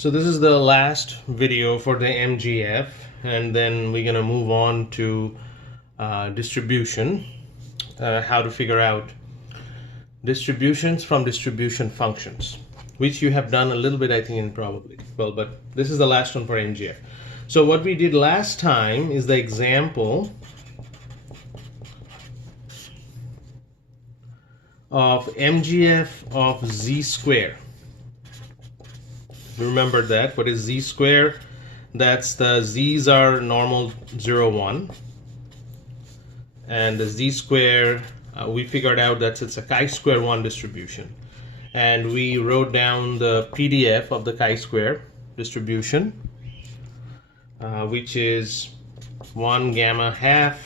So this is the last video for the MGF, and then we're gonna move on to distribution, how to figure out distributions from distribution functions, which you have done a little bit, I think, in probably. Well, but this is the last one for MGF. So what we did last time is the example of MGF of z square. Remember that. What is z square? That's the z's are normal 0, 1. And the z square, we figured out that it's a chi-square 1 distribution. And we wrote down the PDF of the chi-square distribution, which is 1 gamma half,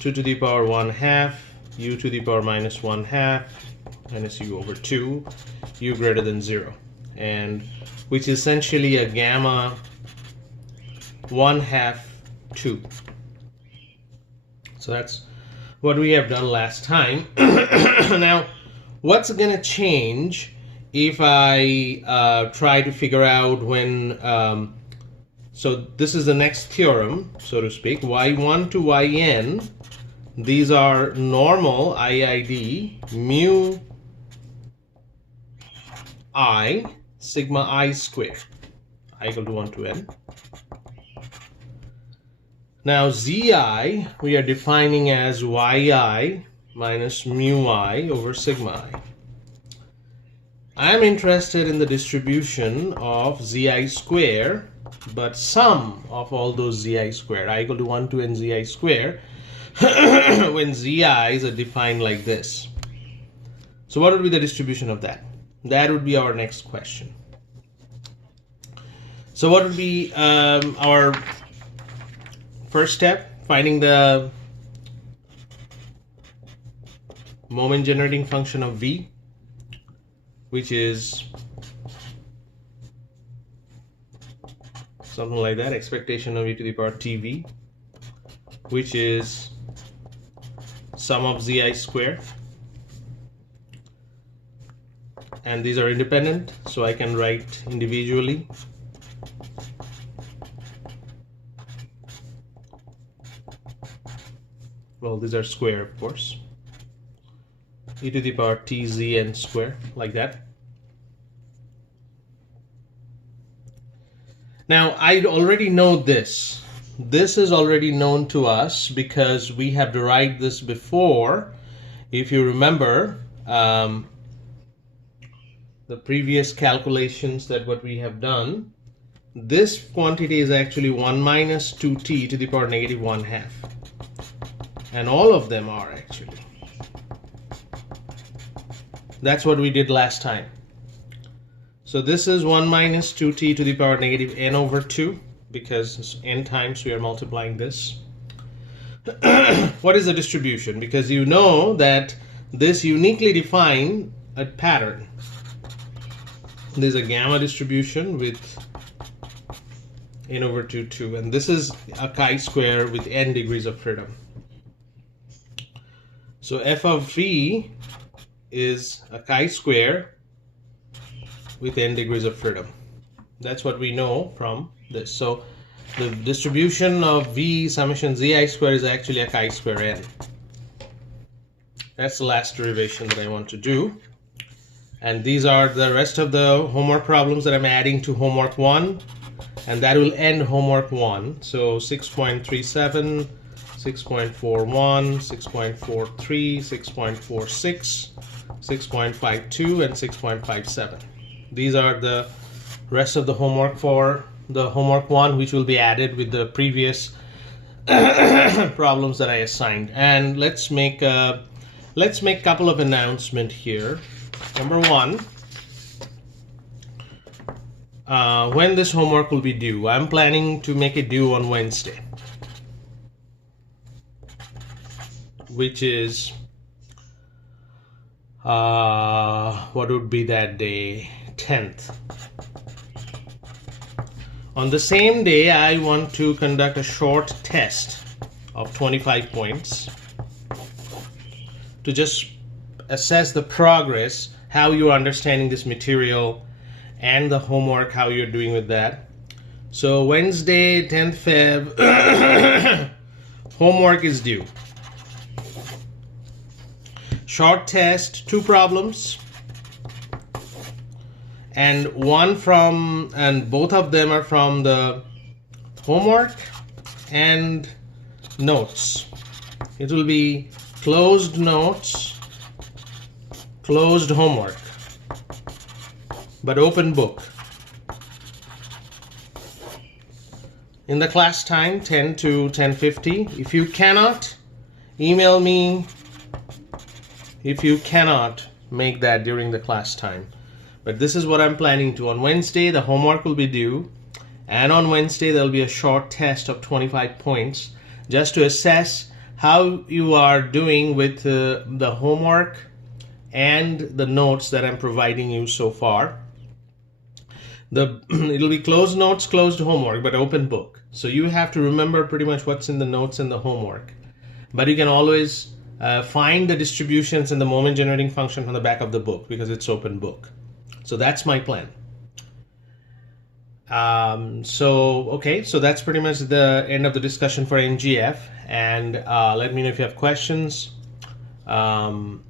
2 to the power 1 half, u to the power minus 1 half, minus u over 2, u greater than 0. And which is essentially a gamma 1 half 2. So that's what we have done last time. Now, what's going to change if I try to figure out when, so this is the next theorem, so to speak, y1 to yn, these are normal IID mu I sigma I square, I equal to 1 to n. Now zi we are defining as yi minus mu I over sigma I. I am interested in the distribution of zi square, but sum of all those zi square, I equal to 1 to n zi square, when zi is defined like this. So what would be the distribution of that? That would be our next question. So what would be our first step? Finding the moment generating function of v, which is something like that, expectation of e to the power tv, which is sum of zi square. And these are independent, so I can write individually. Well, these are square, of course. E to the power tzn square, like that. Now, I already know this. This is already known to us because we have derived this before. If you remember, the previous calculations that what we have done, this quantity is actually 1 minus 2t to the power negative 1 half. And all of them are actually. That's what we did last time. So this is 1 minus 2t to the power negative n over 2, because n times we are multiplying this. What is the distribution? Because you know that this uniquely defines a pattern. There's a gamma distribution with n over 2, 2, and this is a chi-square with n degrees of freedom. So f of v is a chi-square with n degrees of freedom. That's what we know from this. So the distribution of v summation zi square is actually a chi-square n. That's the last derivation that I want to do. And these are the rest of the homework problems that I'm adding to homework 1, and that will end homework 1. So 6.37, 6.41, 6.43, 6.46, 6.52, and 6.57. These are the rest of the homework for the homework 1, which will be added with the previous problems that I assigned. And let's make a couple of announcements here. Number 1, when this homework will be due. I'm planning to make it due on Wednesday, which is what would be that day? 10th. On the same day, I want to conduct a short test of 25 points to just assess the progress, how you're understanding this material, and the homework, how you're doing with that. So Wednesday, 10th Feb, homework is due. Short test, 2 problems, and both of them are from the homework and notes. It will be closed notes, closed homework, but open book. In the class time, 10 to 10:50. If you cannot, email me if you cannot make that during the class time. But this is what I'm planning to. On Wednesday, the homework will be due, and on Wednesday there will be a short test of 25 points just to assess how you are doing with the homework and the notes that I'm providing you so far. It'll be closed notes, closed homework, but open book. So you have to remember pretty much what's in the notes and the homework. But you can always find the distributions and the moment generating function from the back of the book because it's open book. So that's my plan. So that's pretty much the end of the discussion for MGF. And let me know if you have questions. And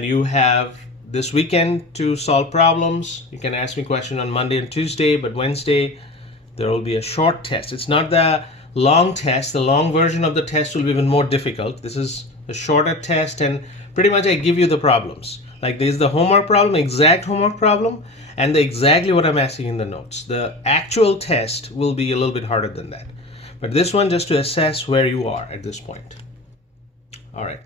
you have this weekend to solve problems. You can ask me questions on Monday and Tuesday, but Wednesday there will be a short test. It's not the long test. The long version of the test will be even more difficult. This is a shorter test, and pretty much I give you the problems. Like there's the homework problem, exact homework problem, and exactly what I'm asking in the notes. The actual test will be a little bit harder than that. But this one just to assess where you are at this point. All right.